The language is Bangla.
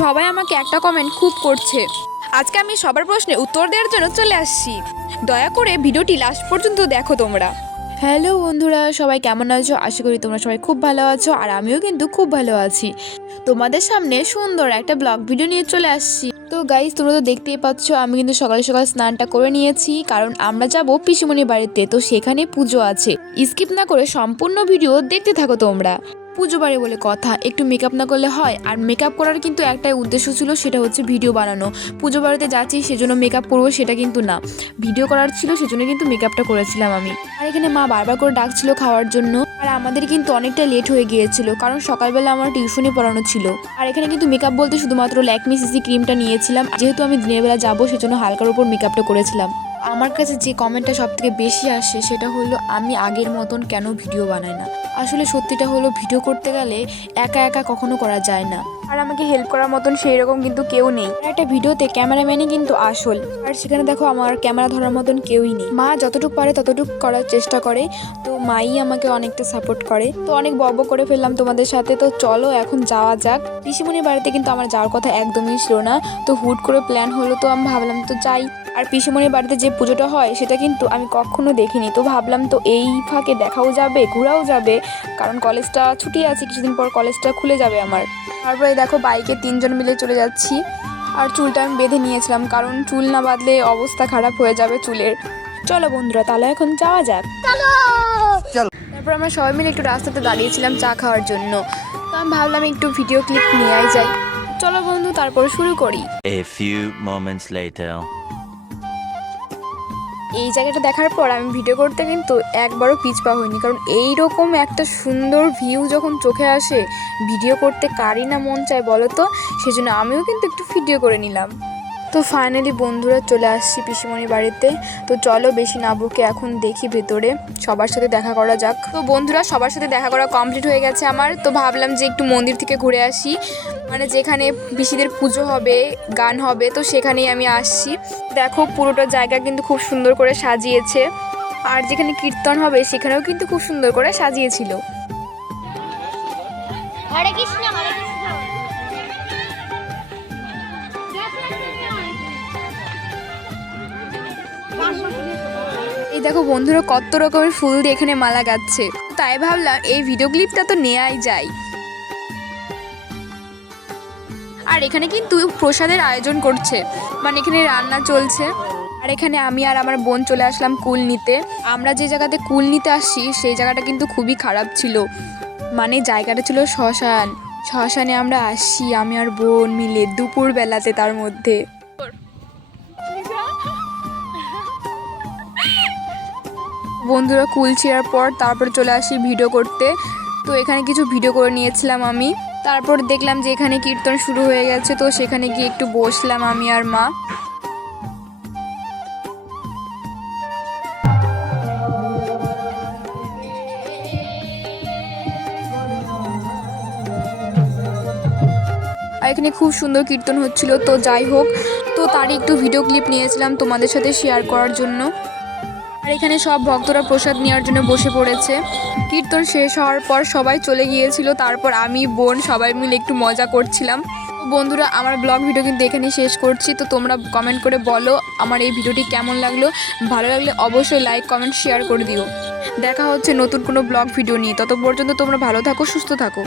সবাই আমাকে একটা কমেন্ট খুব করছে। আজকে আমি সবার প্রশ্নের উত্তর দেওয়ার জন্য চলে আসছি। দয়া করে ভিডিওটি লাস্ট পর্যন্ত দেখো তোমরা। হ্যালো বন্ধুরা, সবাই কেমন আছো? আশা করি তোমরা সবাই খুব ভালো আছো, আর আমিও কিন্তু খুব ভালো আছি। তোমাদের সামনে সুন্দর একটা ব্লগ ভিডিও নিয়ে চলে আসছি। তো গাইজ, তোমরা তো দেখতেই পাচ্ছ আমি কিন্তু সকাল সকাল স্নানটা করে নিয়েছি, কারণ আমরা যাব পিসিমণির বাড়িতে। তো সেখানে পুজো আছে। স্কিপ না করে সম্পূর্ণ ভিডিও দেখতে থাকো তোমরা। পুজো বাড়ি বলে কথা, একটু মেকআপ না করলে হয়? আর মেকআপ করার কিন্তু একটাই উদ্দেশ্য ছিল, সেটা হচ্ছে ভিডিও বানানো। পুজো বাড়িতে যাচ্ছি সেজন্য মেকআপ করবো সেটা কিন্তু না, ভিডিও করার ছিল সেজন্য কিন্তু মেকআপটা করেছিলাম আমি। আর এখানে মা বারবার করে ডাকছিল খাওয়ার জন্য, আর আমাদের কিন্তু অনেকটা লেট হয়ে গিয়েছিল, কারণ সকালবেলা আমার টিউশনে পড়ানো ছিল। আর এখানে কিন্তু মেকআপ বলতে শুধুমাত্র ল্যাকমি সিসি ক্রিমটা নিয়েছিলাম, যেহেতু আমি দিনের বেলা যাবো সেজন্য হালকার উপর মেকআপটা করেছিলাম। আমার কাছে যে কমেন্টটা সব থেকে বেশি আসে সেটা হলো আমি আগের মতন কেন ভিডিও বানাই না। আসলে সত্যিটা হলো ভিডিও করতে গেলে একা একা কখনো করা যায় না, আর আমাকে হেল্প করার মতন সেই রকম কিন্তু কেউ নেই। আর একটা ভিডিওতে ক্যামেরাম্যানই কিন্তু আসল, আর সেখানে দেখো আমার ক্যামেরা ধরার মতন কেউই নেই। মা যতটুকু পারে ততটুকু করার চেষ্টা করে, তো মাই আমাকে অনেকটা সাপোর্ট করে। তো অনেক বকব করে ফেললাম তোমাদের সাথে, তো চলো এখন যাওয়া যাক। পিসিমণির বাড়িতে কিন্তু আমার যাওয়ার কথা একদমই ছিল না, তো হুট করে প্ল্যান হলো, তো আমি ভাবলাম তো যাই। আর পিসিমণির বাড়িতে যে পুজোটা হয় সেটা কিন্তু আমি কখনো দেখিনি, তো ভাবলাম তো এই ফাঁকে দেখাও যাবে, ঘোরাও যাবে, কারণ কলেজটা ছুটি আছে, কিছুদিন পর কলেজটা খুলে যাবে আমার। তারপরে দেখো বাইকে 3 জন মিলে চলে যাচ্ছি। আর চুলটা আমি বেঁধে নিয়েছিলাম, কারণ চুল না বাঁধলে অবস্থা খারাপ হয়ে যাবে চুলের। চলো বন্ধুরা, তাহলে এখন যাওয়া যাক। তারপর আমরা সবাই মিলে একটু রাস্তাতে দাঁড়িয়েছিলাম চা খাওয়ার জন্য, তো আমি ভাবলাম একটু ভিডিও ক্লিপ নিয়েই যাই। চলো বন্ধু, তারপর শুরু করি। A few moments later. এই জায়গাটা দেখার পর আমি ভিডিও করতে কিন্তু একবারও পিছপা হইনি, কারণ এইরকম একটা সুন্দর ভিউ যখন চোখে আসে, ভিডিও করতে কারই না মন চায় বলো তো। সেজন্য আমিও কিন্তু একটু ভিডিও করে নিলাম। তো ফাইনালি বন্ধুরা চলে আসছি পিসিমণির বাড়িতে। তো চলো বেশি না বকে এখন দেখি ভেতরে সবার সাথে দেখা করা যাক। তো বন্ধুরা সবার সাথে দেখা করা কমপ্লিট হয়ে গেছে আমার, তো ভাবলাম যে একটু মন্দির থেকে ঘুরে আসি, মানে যেখানে পিসিদের পুজো হবে, গান হবে, তো সেখানেই আমি আসছি। দেখো পুরোটা জায়গা কিন্তু খুব সুন্দর করে সাজিয়েছে, আর যেখানে কীর্তন হবে সেখানেও কিন্তু খুব সুন্দর করে সাজিয়েছিল। হরে কৃষ্ণ হরে কৃষ্ণ। এই দেখো বন্ধুরা কত রকমের ফুল দিয়ে এখানে মালা গাচ্ছে, তাই ভাবলাম এই ভিডিও ক্লিপটা তো নেওয়াই যায়। আর এখানে কিন্তু প্রসাদের আয়োজন করছে, মানে এখানে রান্না চলছে। আর এখানে আমি আর আমার বোন চলে আসলাম কুল নিতে। আমরা যে জায়গাতে কুল নিতে আসছি সেই জায়গাটা কিন্তু খুবই খারাপ ছিল, মানে জায়গাটা ছিল শ্মশান। শ্মশানে আমরা আসছি আমি আর বোন মিলে দুপুর বেলাতে, তার মধ্যে বন্ধুরা কুল ছিঁড়ার পর তারপর চলে আসি ভিডিও করতে। তো এখানে কিছু ভিডিও করে নিয়েছিলাম আমি। তারপর দেখলাম যে এখানে কীর্তন শুরু হয়ে গেছে, তো সেখানে গিয়ে একটু বসলাম আমি আর মা। আর এখানে খুব সুন্দর কীর্তন হচ্ছিল, তো যাই হোক, তো তারই একটু ভিডিও ক্লিপ নিয়েছিলাম তোমাদের সাথে শেয়ার করার জন্য। আর এখানে সব ভক্তরা প্রসাদ নেওয়ার জন্য বসে পড়েছে। কীর্তন শেষ হওয়ার পর সবাই চলে গিয়েছিল, তারপর আমি বোন সবাই মিলে একটু মজা করছিলাম। তো বন্ধুরা আমার ব্লগ ভিডিও কিন্তু এখানেই শেষ করছি। তো তোমরা কমেন্ট করে বলো আমার এই ভিডিওটি কেমন লাগলো। ভালো লাগলে অবশ্যই লাইক কমেন্ট শেয়ার করে দিও। দেখা হচ্ছে নতুন কোনো ব্লগ ভিডিও নিয়ে, তত পর্যন্ত তোমরা ভালো থাকো, সুস্থ থাকো।